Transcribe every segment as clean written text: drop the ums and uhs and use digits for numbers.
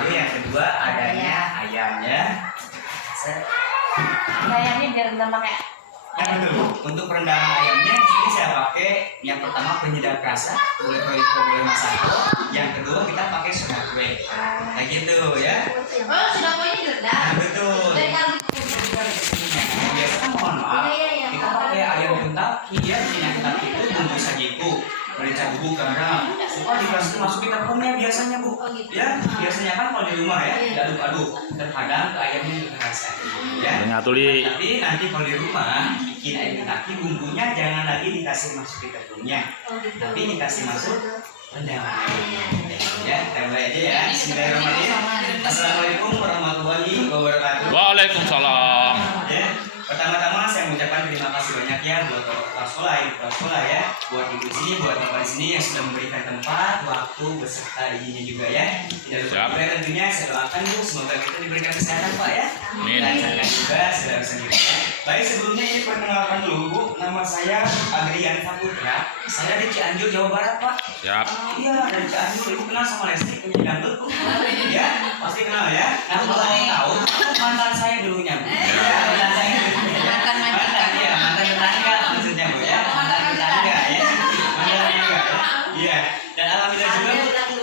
Lalu yang kedua adanya ayamnya. Ayamnya direndam pakai. Yang kedua untuk perendaman ayamnya di sini saya pakai yang pertama penyedap rasa, boleh roiko boleh masako. Yang kedua kita pakai soda kue. Kayak gitu ya. Oh, sudah kue ini direndam. Nah, betul. Biasanya mohon maaf kita pakai ayam Kentucky ya, yang Kentucky itu bumbu sajiku, merica bubuk garam, suka dikasih masuk ke tepungnya biasanya bu. Ya biasanya kan kalau di rumah ya diaduk-aduk, terkadang ke ayamnya juga rasa. Ya. Tapi nanti kalau di rumah bikin ayam Kentucky bumbunya jangan lagi dikasih masuk ke tepungnya, tapi dikasih masuk rendaman. Ya, kita mulai aja ya. Bismillahirrahmanirrahim. Assalamualaikum warahmatullahi wabarakatuh. Waalaikumsalam. Ya, pertama-tama saya mengucapkan terima kasih banyak ya buat kepala sekolah, ibu kepala sekolah ya, buat ibu di sini, buat bapak di sini yang sudah memberikan tempat, waktu beserta izinnya juga ya. Tidak lupa juga tentunya saya doakan bu, semoga kita diberikan kesehatan pak ya. Lancarkan juga segala urusan kita. Baik, sebelumnya ini perkenalkan dulu bu, nama saya Adrian Saputra. Saya di Cianjur, Jawa Barat pak. Siap. Iya, dari Cianjur. Ibu kenal sama Lesti penyanyi dangdut bu? Ya, pasti kenal ya. Nah, kalau mau tahu, mantan saya dulunya bu. Ya, mantan saya. Mantan ya, mantan tetangga maksudnya bu ya. Mantan tetangga ya. Mantan tetangga ya. Iya. Dan alhamdulillah juga bu.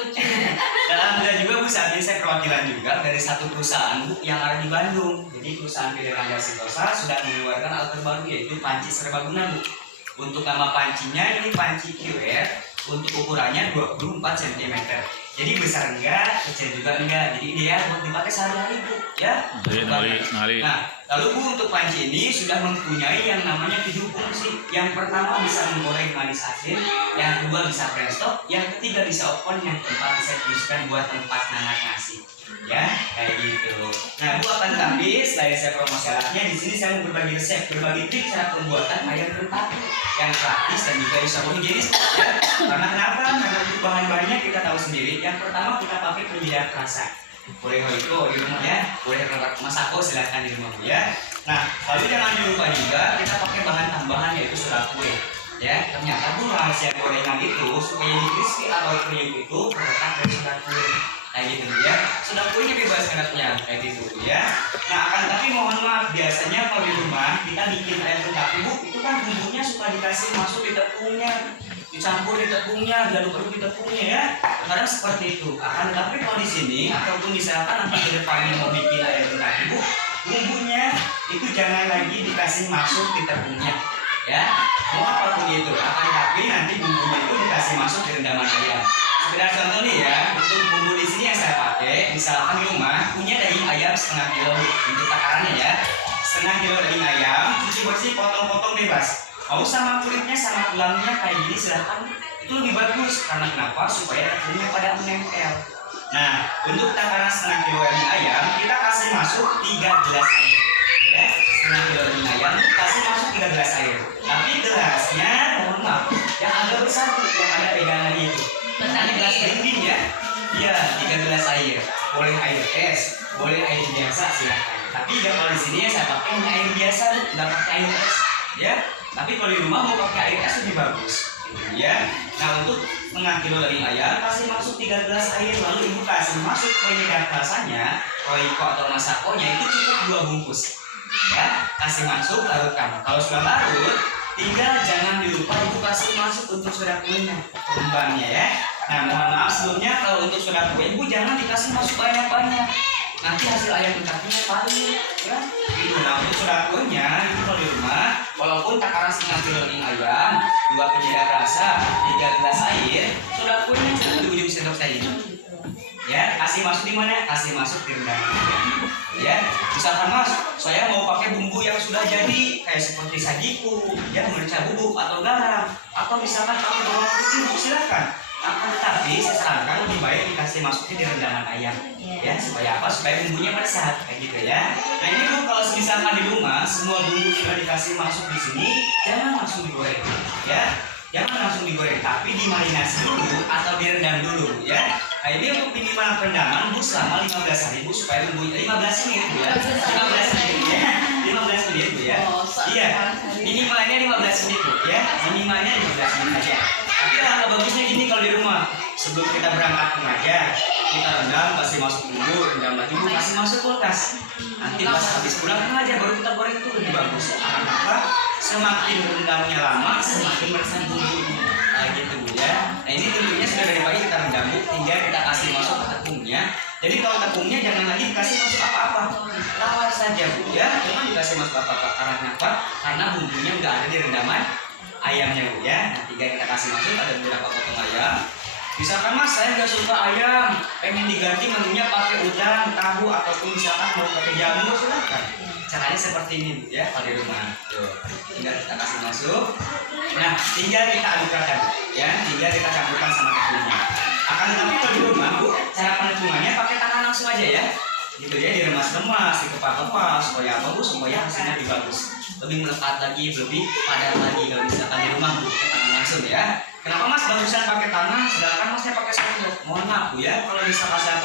Dan alhamdulillah juga bu, saat ini saya perwakilan juga dari satu perusahaan bu yang ada di Bandung. Jadi perusahaan PT Rangga Sentosa sudah mengeluarkan alat terbaru yaitu panci serbaguna bu. Untuk nama pancinya ini panci QR, untuk ukurannya 24 cm. Jadi besar enggak, kecil juga enggak. Jadi ideal buat dipakai sehari-hari bu, ya. Nah, lalu bu untuk panci ini sudah mempunyai yang namanya 7 fungsi. Yang pertama bisa menggoreng manis asin, yang kedua bisa presto, yang ketiga bisa oven, yang keempat bisa digunakan buat tempat nanak nasi. Ya, kayak gitu. Nah, bu akan tapi selain saya promosi alatnya, di sini saya mau berbagi resep, berbagi trik cara pembuatan ayam Kentucky yang praktis dan juga bisa higienis. Ya. Karena kenapa? Karena untuk bahan-bahannya kita tahu sendiri. Yang pertama kita pakai penyedap rasa. Boleh roiko di rumah ya, boleh masako silahkan di rumah ya. Nah, lalu jangan lupa juga kita pakai bahan tambahan yaitu soda kue. Ya, ternyata bu rahasia gorengan itu supaya jadi crispy atau kriuk itu terletak dari soda kue. Kayak gitu ya, soda kuenya bebas enaknya kayak gitu ya. Nah, akan tapi mohon maaf biasanya kalau di rumah kita bikin ayam Kentucky bu, itu kan bumbunya suka dikasih masuk di tepungnya, dicampur di tepungnya, diaduk-aduk di tepungnya ya. Kadang seperti itu. Akan tetapi kalau di sini ataupun misalkan nanti ke depannya mau bikin ayam Kentucky bu, bumbunya itu jangan lagi dikasih masuk di tepungnya ya. Mau apapun itu, akan tapi nanti bumbunya itu dikasih masuk di rendaman ayam. Sekedar contoh nih ya, untuk bumbu di sini yang saya pakai, misalkan di rumah punya daging ayam setengah kilo untuk takarannya ya, setengah kilo daging ayam, cuci bersih, potong-potong bebas. Mau sama kulitnya sama tulangnya kayak gini silahkan, itu lebih bagus karena kenapa? Supaya tepungnya pada menempel. Nah, untuk takaran setengah kilo daging ayam kita kasih masuk 3 gelas air. Ya, setengah kilo daging ayam kasih masuk 3 gelas air. Tapi gelasnya mohon maaf, yang agak besar yang ada pegangannya itu. Misalnya gelas dinding ya, iya 3 gelas air, boleh air es, boleh air biasa silakan. Tapi kalau di sini ya saya pakai hanya air biasa, nggak pakai air es, ya. Tapi kalau di rumah mau pakai air es lebih bagus, gitu, ya. Nah untuk setengah kilo daging ayam kasih masuk 3 gelas air, lalu ibu kasih masuk penyedap rasanya, roiko atau masakonya itu cukup 2 bungkus, ya. Kasih masuk larutkan. Kalau sudah larut, tinggal jangan dilupa ibu kasih masuk untuk soda kuenya, kembangnya ya. Nah mohon maaf sebelumnya kalau untuk soda kue ibu jangan dikasih masuk banyak-banyak, nanti hasil ayam Kentucky-nya pahit ya. Gitu. Nah untuk soda kuenya itu kalau di rumah, walaupun takaran setengah kilo daging ayam, 2 penyedap rasa, 3 gelas air, soda kuenya cukup di ujung sendok saya ini. Ya, kasih masuk di mana? Kasih masuk di rendaman ayam. Ya, misalkan mas, saya mau pakai bumbu yang sudah jadi kayak seperti sajiku, ya merica bubuk atau garam, atau misalkan kamu bawang putih, silakan. Akan tetapi saya sarankan lebih baik dikasih masuknya di rendaman ayam, ya supaya apa? Supaya bumbunya meresap kayak gitu ya. Nah ini bu kalau misalkan di rumah semua bumbu sudah dikasih masuk di sini, jangan langsung digoreng, ya. Jangan langsung digoreng, tapi dimarinasi dulu atau direndam dulu ya. Nah ini untuk minimal perendaman bu selama 15 hari bu supaya bumbunya 15 menit bu ya. 15 menit ya. 15 menit bu ya. Iya. Minimalnya 15 menit bu ya. Minimalnya 15 menit aja. Tapi alangkah bagusnya gini kalau di rumah sebelum kita berangkat mengajar kita rendam, kasih masuk bumbu, rendam lagi bu, kasih masuk kulkas. Nanti pas habis pulang aja baru kita goreng itu lebih bagus. Karena apa? Semakin rendamnya lama, semakin meresap bumbunya. Nah gitu bu ya. Nah ini tentunya sudah dari pagi kita rendam bu, tinggal kita kasih masuk ke tepungnya. Jadi kalau tepungnya jangan lagi dikasih masuk apa-apa, tawar saja bu ya. Jangan dikasih masuk apa-apa. Karena apa? Karena bumbunya udah ada di rendaman ayamnya bu ya. Nah tinggal kita kasih masuk, ada beberapa potong ayam. Misalkan mas saya nggak suka ayam, pengen diganti menunya pakai udang, tahu ataupun misalkan mau pakai jamur silakan. Caranya seperti ini bu ya kalau di rumah. Tuh, tinggal kita kasih masuk. Nah tinggal kita aduk-aduk ya, tinggal kita campurkan sama tepungnya. Akan tetapi kalau di rumah bu, cara penepungannya pakai tangan langsung aja ya. Gitu ya, diremas-remas, dikepas-kepas supaya apa bu? Supaya hasilnya lebih bagus, lebih melekat lagi, lebih padat lagi kalau misalkan di rumah bu, pakai tangan langsung ya. Kenapa mas bagusan pakai tangan, sedangkan masnya pakai sendok? Mohon maaf bu ya, kalau misalkan saya